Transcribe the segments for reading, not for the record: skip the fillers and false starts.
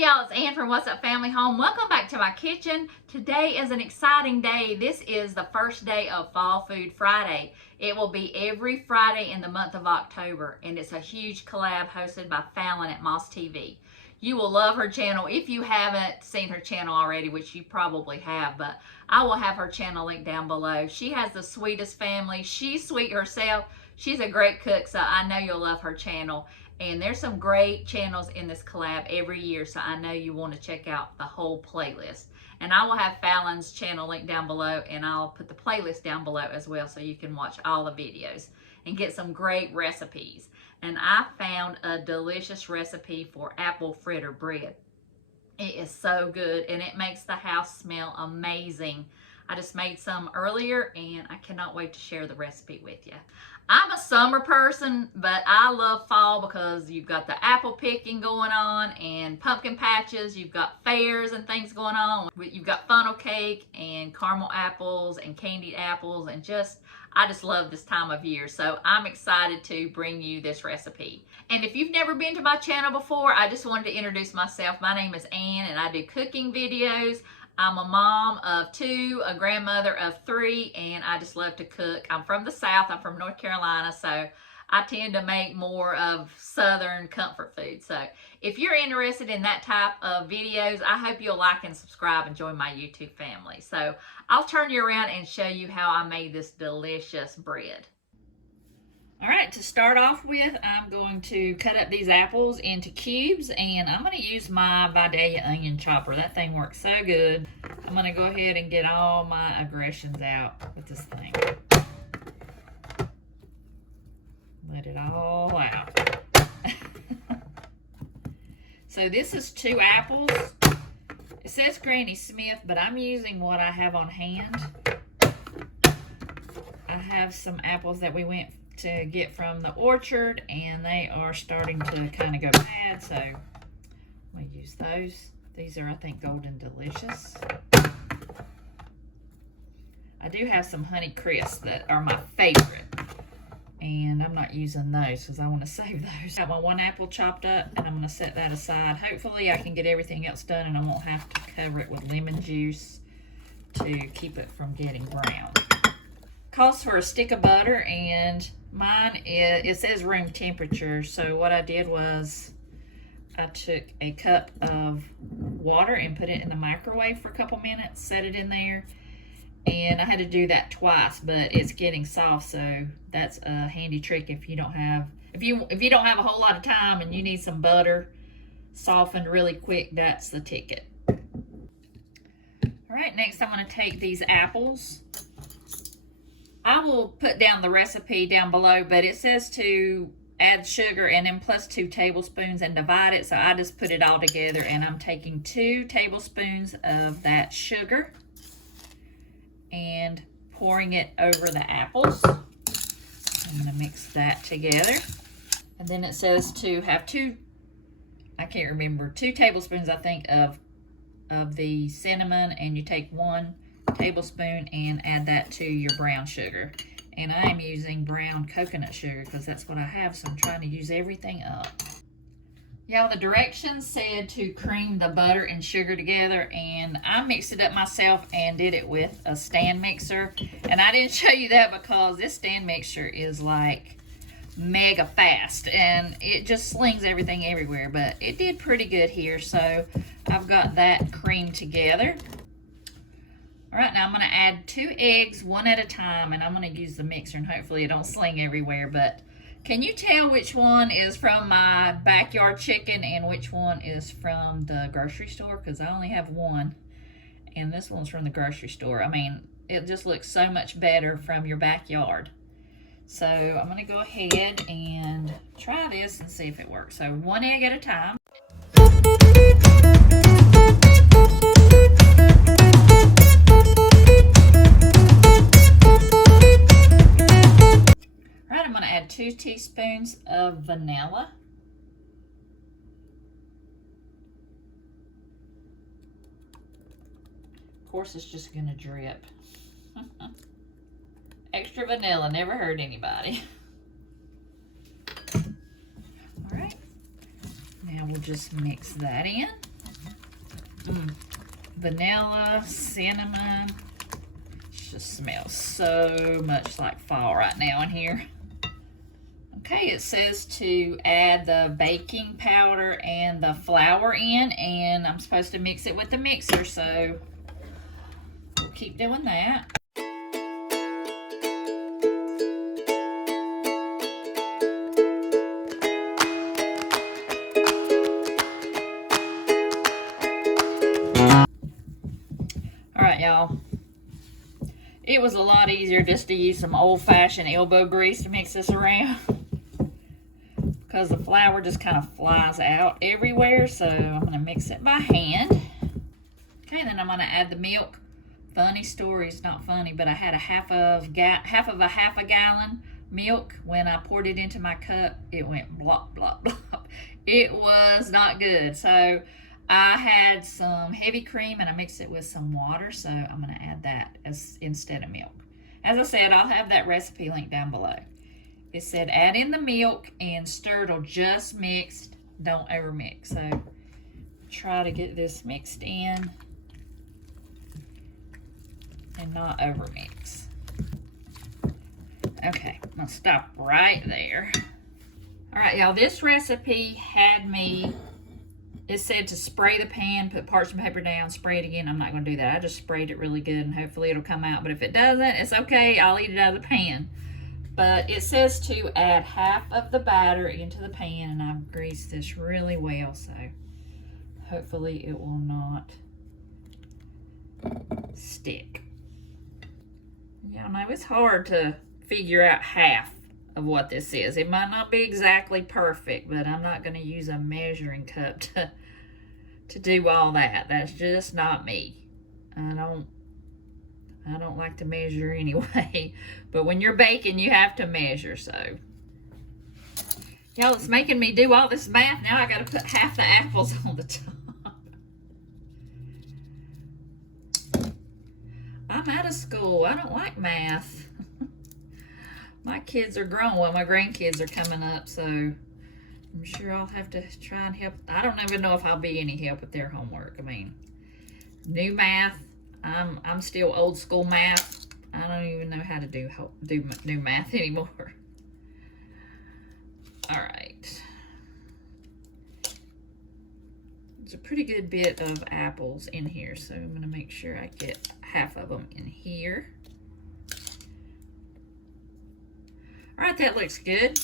Hey y'all, it's Ann from What's Up Family Home. Welcome back to my kitchen. Today is an exciting day. This is the first day of Fall Food Friday. It will be every Friday in the month of October, and it's a huge collab hosted by Fallon at Moss TV. You will love her channel if you haven't seen her channel already, which you probably have, but I will have her channel linked down below. She has the sweetest family. She's sweet herself. She's a great cook, so I know you'll love her channel. And there's some great channels in this collab every year, so I know you want to check out the whole playlist. And I will have Fallon's channel linked down below, and I'll put the playlist down below as well so you can watch all the videos and get some great recipes. And I found a delicious recipe for apple fritter bread. It is so good, and it makes the house smell amazing. I just made some earlier, and I cannot wait to share the recipe with you. I'm a summer person, but I love fall because you've got the apple picking going on and pumpkin patches. You've got fairs and things going on. You've got funnel cake and caramel apples and candied apples, and I just love this time of year. So I'm excited to bring you this recipe. And if you've never been to my channel before, I just wanted to introduce myself. My name is Ann, and I do cooking videos. I'm a mom of 2, a grandmother of 3, and I just love to cook. I'm from the South. I'm from North Carolina, so I tend to make more of Southern comfort food. So if you're interested in that type of videos, I hope you'll like and subscribe and join my YouTube family. So I'll turn you around and show you how I made this delicious bread. All right, to start off with, I'm going to cut up these apples into cubes, and I'm going to use my Vidalia onion chopper. That thing works so good. I'm going to go ahead and get all my aggressions out with this thing. Let it all out. So this is 2 apples. It says Granny Smith, but I'm using what I have on hand. I have some apples that we went to get from the orchard, and they are starting to kind of go bad, so I'm going to use those. These are, I think, Golden Delicious. I do have some Honey Crisps that are my favorite, and I'm not using those because I want to save those. Got my 1 apple chopped up, and I'm going to set that aside. Hopefully I can get everything else done, and I won't have to cover it with lemon juice to keep it from getting brown. Calls for a stick of butter, and mine it says room temperature. So what I did was I took a cup of water and put it in the microwave for a couple minutes, set it in there, and I had to do that twice, but it's getting soft, so that's a handy trick if you don't have if you don't have a whole lot of time and you need some butter softened really quick. That's the ticket. All right, next I'm going to take these apples. I will put down the recipe down below, but it says to add sugar and then plus 2 tablespoons and divide it. So I just put it all together, and I'm taking 2 tablespoons of that sugar and pouring it over the apples. I'm going to mix that together. And then it says to have 2 tablespoons, I think, of the cinnamon, and you take 1 tablespoon and add that to your brown sugar. And I am using brown coconut sugar because that's what I have, so I'm trying to use everything up. Y'all, the directions said to cream the butter and sugar together, and I mixed it up myself and did it with a stand mixer. And I didn't show you that because this stand mixer is like mega fast, and it just slings everything everywhere, but it did pretty good here. So I've got that creamed together. All right, now I'm going to add 2 eggs, 1 at a time, and I'm going to use the mixer, and hopefully it don't sling everywhere. But can you tell which one is from my backyard chicken and which one is from the grocery store? Because I only have 1, and this one's from the grocery store. I mean, it just looks so much better from your backyard. So I'm going to go ahead and try this and see if it works. So 1 egg at a time. I'm going to add 2 teaspoons of vanilla. Of course, it's just going to drip. Extra vanilla, never hurt anybody. All right, now we'll just mix that in. Vanilla, cinnamon. It just smells so much like fall right now in here. Okay, it says to add the baking powder and the flour in, and I'm supposed to mix it with the mixer, so we'll keep doing that. All right, y'all. It was a lot easier just to use some old-fashioned elbow grease to mix this around, because the flour just kind of flies out everywhere. So I'm going to mix it by hand. Okay, then I'm going to add the milk. Funny stories, not funny, but I had a half of a gallon milk. When I poured it into my cup, it went blop, blop, blop. It was not good. So I had some heavy cream and I mixed it with some water, so I'm going to add that instead of milk. As I said, I'll have that recipe link down below. It said add in the milk and stir till just mixed. Don't over mix. So try to get this mixed in and not over mix. Okay, I'm going to stop right there. All right, y'all, this recipe had me... It said to spray the pan, put parchment paper down, spray it again. I'm not going to do that. I just sprayed it really good and hopefully it'll come out. But if it doesn't, it's okay. I'll eat it out of the pan. But it says to add half of the batter into the pan, and I've greased this really well, so hopefully it will not stick. Y'all know it's hard to figure out half of what this is. It might not be exactly perfect, but I'm not going to use a measuring cup to do all that. That's just not me. I don't like to measure anyway. But when you're baking, you have to measure, so. Y'all, it's making me do all this math. Now I got to put half the apples on the top. I'm out of school. I don't like math. My kids are grown. Well, my grandkids are coming up, so I'm sure I'll have to try and help. I don't even know if I'll be any help with their homework. I mean, new math. I'm still old school math. I don't even know how to do new math anymore. All right. There's a pretty good bit of apples in here, so I'm going to make sure I get half of them in here. All right, that looks good.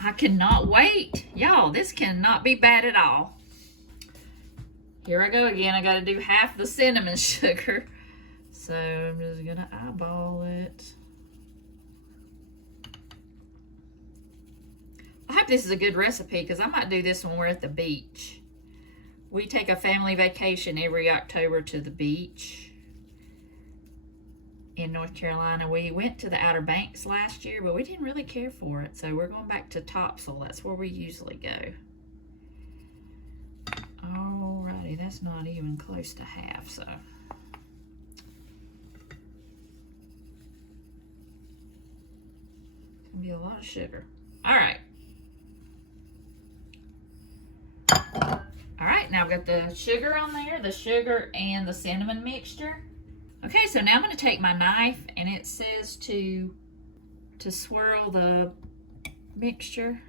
I cannot wait. Y'all, this cannot be bad at all. Here I go again. I got to do half the cinnamon sugar. So I'm just going to eyeball it. I hope this is a good recipe because I might do this when we're at the beach. We take a family vacation every October to the beach in North Carolina. We went to the Outer Banks last year, but we didn't really care for it. So we're going back to Topsail. That's where we usually go. Alrighty, that's not even close to half, so. It's gonna be a lot of sugar. All right. All right, now I've got the sugar on there, the sugar and the cinnamon mixture. Okay, so now I'm gonna take my knife, and it says to swirl the mixture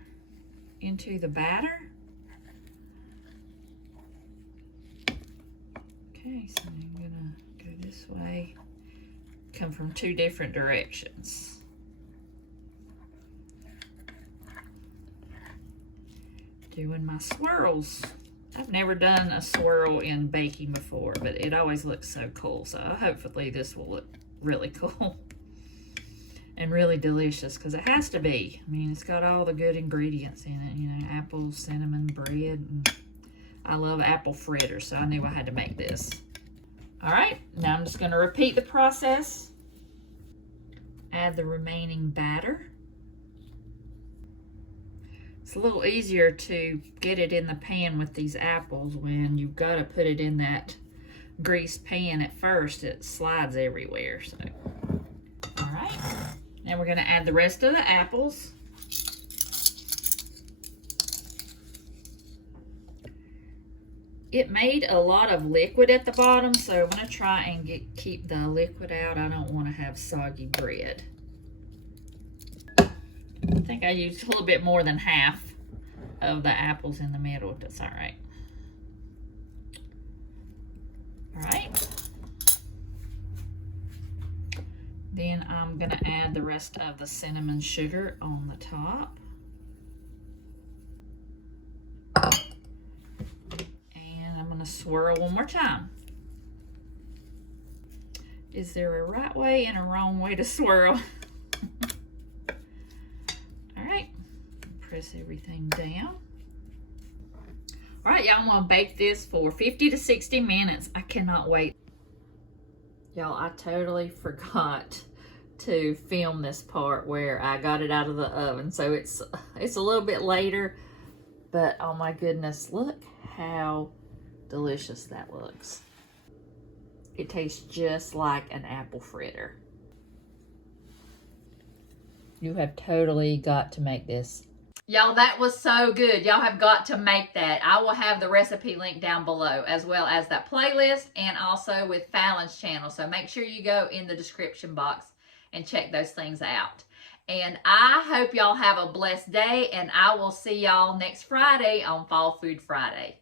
into the batter. Okay, so I'm gonna go this way, come from two different directions. Doing my swirls. I've never done a swirl in baking before, but it always looks so cool. So hopefully this will look really cool and really delicious, because it has to be. I mean, it's got all the good ingredients in it, you know, apples, cinnamon, bread, and I love apple fritters, so I knew I had to make this. All right, now I'm just going to repeat the process. Add the remaining batter. It's a little easier to get it in the pan with these apples when you've got to put it in that greased pan at first. It slides everywhere. So, all right, now we're going to add the rest of the apples. It made a lot of liquid at the bottom, so I'm going to try and keep the liquid out. I don't want to have soggy bread. I think I used a little bit more than half of the apples in the middle. That's all right. All right. Then I'm going to add the rest of the cinnamon sugar on the top. And I'm going to swirl one more time. Is there a right way and a wrong way to swirl? All right. Press everything down. All right, y'all, I'm going to bake this for 50 to 60 minutes. I cannot wait. Y'all, I totally forgot to film this part where I got it out of the oven. So it's a little bit later, but oh my goodness, look how delicious that looks. It tastes just like an apple fritter. You have totally got to make this. Y'all, that was so good. Y'all have got to make that. I will have the recipe link down below, as well as that playlist, and also with Fallon's channel. So make sure you go in the description box and check those things out. And I hope y'all have a blessed day, and I will see y'all next Friday on Fall Food Friday.